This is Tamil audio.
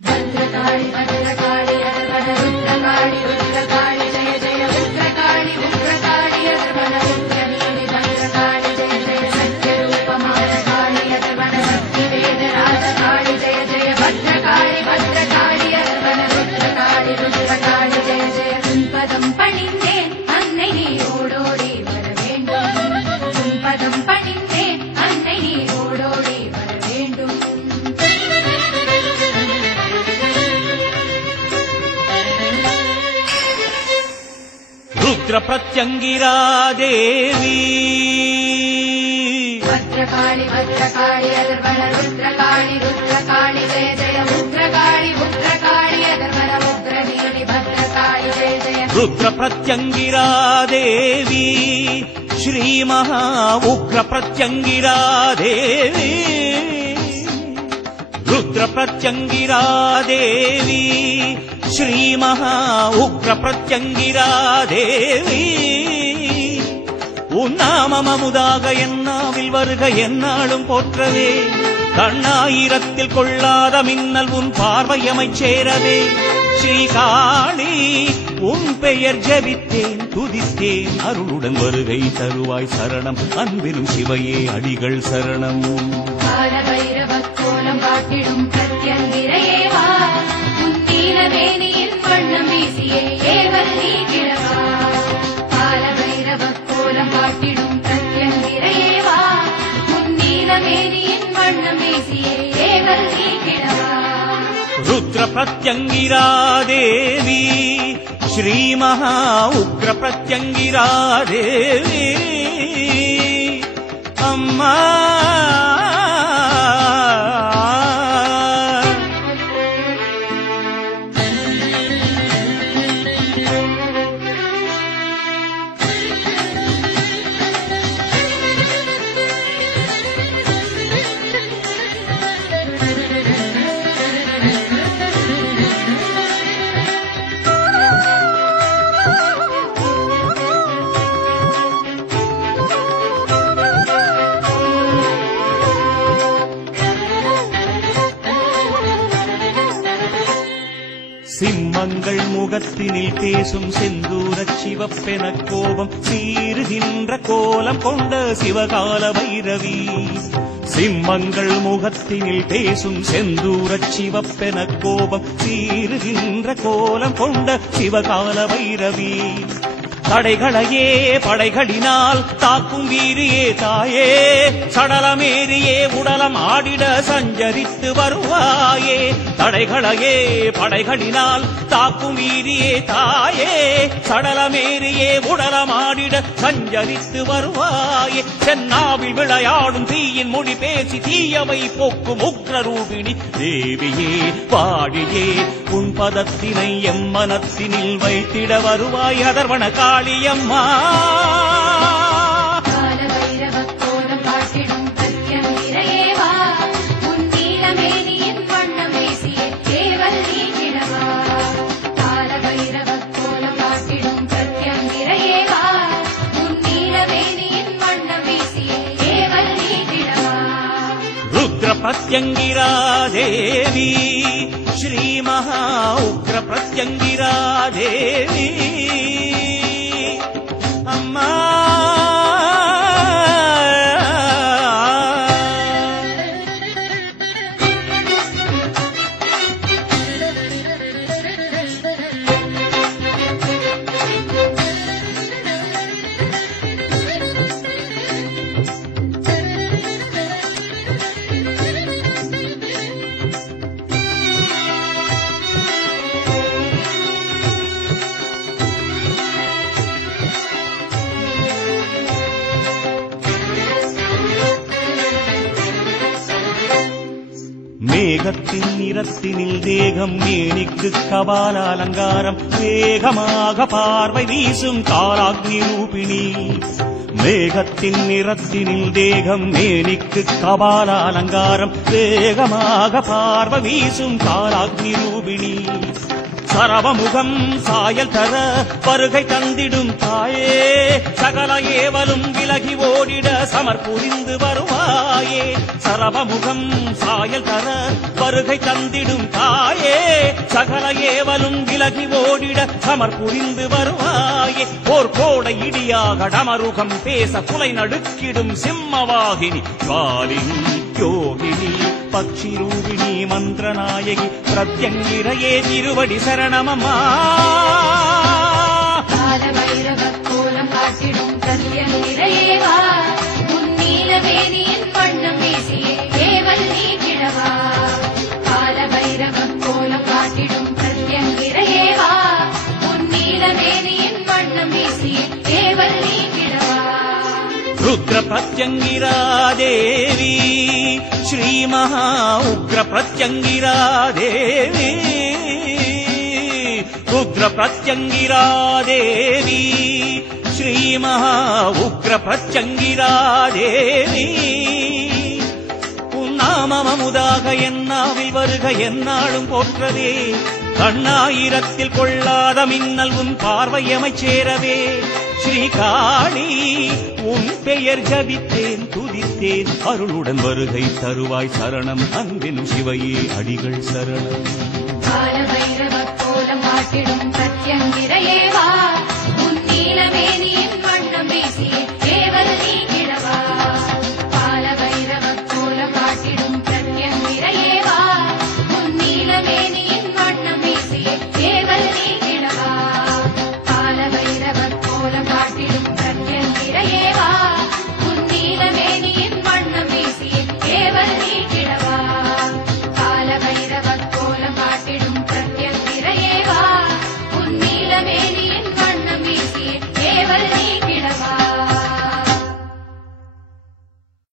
भद्रकाळि भद्रकाळि अरवण रुद्रकाळि रुद्रकाळि जय जय रुद्रकाळि उग्रकाळि अरवण रुद्रवीणि भद्रकाळि जय जय सत्यरूपमानकाळि अरवण शक्तिवेदराजकाळि जय जय भद्रकाळि भद्रकाळि अरवण रुद्रकाळि रुद्रकाळि जय जय उन्पदं पणिந்தேன் अन्नै நீரோடோடி வர வேண்டும் உன்பதம் பணிந்தேன் अन्नै நீரோடோடி வர வேண்டும் रुद्र प्रत्यंगिरा देवी भद्रकाळि भद्रकाळि अरवण रुद्रकाळि रुद्रकाळि जय जय उग्रकाळि उग्रकाळि अरवण उग्रवीणि भद्रकाळि जय जय रुद्र प्रत्यंगिरा देवी श्री महा उग्र प्रत्यंगिरा देवी रुद्र प्रत्यंगिरा देवी श्री महा उग्र प्रत्यंगिरा देवी உன்னாமமுதாக என்னாவில் வருக என்னாலும் போற்றவே கண்ணாயிரத்தில் கொள்ளாத மின்னல் உன் பார்வையமைச் சேரவே ஸ்ரீகாளி உன் பெயர் ஜபித்தேன் துதித்தேன் அருளுடன் வருகை தருவாய் சரணம் அன்பிலும் சிவையே அடிகள் சரணம் காலபைரவக்கோலம் காட்டிடும் பிரத்யங்கிரையே வா உன் நீலவேணியின் வண்ணம் வீசியே ஏவல் நீ கிழவா காலபைரவக்கோலம் காட்டிடும் பிரத்யங்கிரையே வா உன் நீலவேணியின் வண்ணம் வீசியே ஏவல் நீ கிழவா रुद्र प्रत्यंगिरा देवी श्री महा उग्र प्रत्यंगिरा देवी अम्मा சிம்மங்கள் முகத்தினில் பேசும் செந்தூரச் சிவப்பென கோபம் சீறுகின்ற கோலம் கொண்ட சிவகால பைரவி சிம்மங்கள் முகத்தினில் பேசும் செந்தூரச் சிவப்பென கோபம் சீறுகின்ற கோலம் கொண்ட சிவகால பைரவி தடைகளையே படைகளினால் தாக்கும் வீரியே தாயே சடலமேறியே உடலம் ஆடிட சஞ்சரித்து வருவாயே தடைகளையே படைகளினால் தாக்கும் வீரியே தாயே சடலமேறியே உடலம் ஆடிட சஞ்சரித்து வருவாயே சென்னாவில் விளையாடும் தீயின் மொழி பேசி தீயவை போக்கும் உக்ரரூபிணி தேவியே பாடியே உன் பதத்தினை எம் மனத்தினில் வைத்திட வருவாய் அதர்வன காளியம்மா காலபைரவக்கோலம் காட்டிடும் பிரத்யங்கிரையே வா உன் நீலவேணியின் வண்ணம் வீசியே ஏவல் நீ கிழவா காலபைரவக்கோலம் காட்டிடும் பிரத்யங்கிரையே வா உன் நீலவேணியின் வண்ணம் வீசியே ஏவல் நீ கிழவா रुद्र प्रत्यंगिरा देवी श्री महा उग्र प्रत्यंगिरा देवी अम्मा மேகத்தின் நிறத்தினில் தேகம் மேனிக்கு கபால அலங்காரம் வேகமாக பார்வை வீசும் காலாக்னி ரூபிணி மேகத்தின் நிறத்தினில் தேகம் மேனிக்கு கபால அலங்காரம் வேகமாக பார்வை வீசும் காலாக்னி ரூபிணி சரவமுகம் சாயல் தர வருகை தந்திடும் தாயே சகல ஏவலும் விலகி ஓடிட சமர்புரிந்து வருவாயே சரவமுகம் சாயல் தர வருகை தந்திடும் தாயே சகல ஏவலும் விலகி ஓடிட சமர்புரிந்து வருவாயே போர் கோடை இடியாக டமருகம் பேச குலை நடுக்கிடும் சிம்மவாகினி காலினி யோகினி பக்ஷி ரூபிணி மந்திரநாயகி பிரத்யங்கிரையே திருவடி சரணமம்மா காலபைரவ கோலம் காட்டிடும் பிரத்யங்கிரையேவா உன்னீலவேணியின் வண்ணம் வீசியே ஏவல் நீக்கிடவா காலபைரவ கோலம் காட்டிடும் பிரத்யங்கிரையேவா உன்னீலவேணியின் வண்ணம் வீசியே ஏவல் நீக்கிடவா ருத்ர பிரத்யங்கிரா தேவி ஸ்ரீ மகா உக்ர பிரத்யங்கிரா தேவி ருத்ர பிரத்யங்கிரா தேவி ஸ்ரீ மகா உக்ர பிரத்யங்கிரா தேவி உன்னாமமுதாக என்னாவில் வருக என்னாலும் போற்றவே கண்ணாயிரத்தில் கொள்ளாத மின்னல் உன் பார்வையமைச் சேரவே ஸ்ரீகாளி உன் பெயர் ஜபித்தேன் துதித்தேன் அருளுடன் வருகை தருவாய் சரணம் அன்பினும் சிவையே அடிகள் சரணம் காலபைரவ கோலம் காட்டிடும் பிரத்யங்கிரையேவா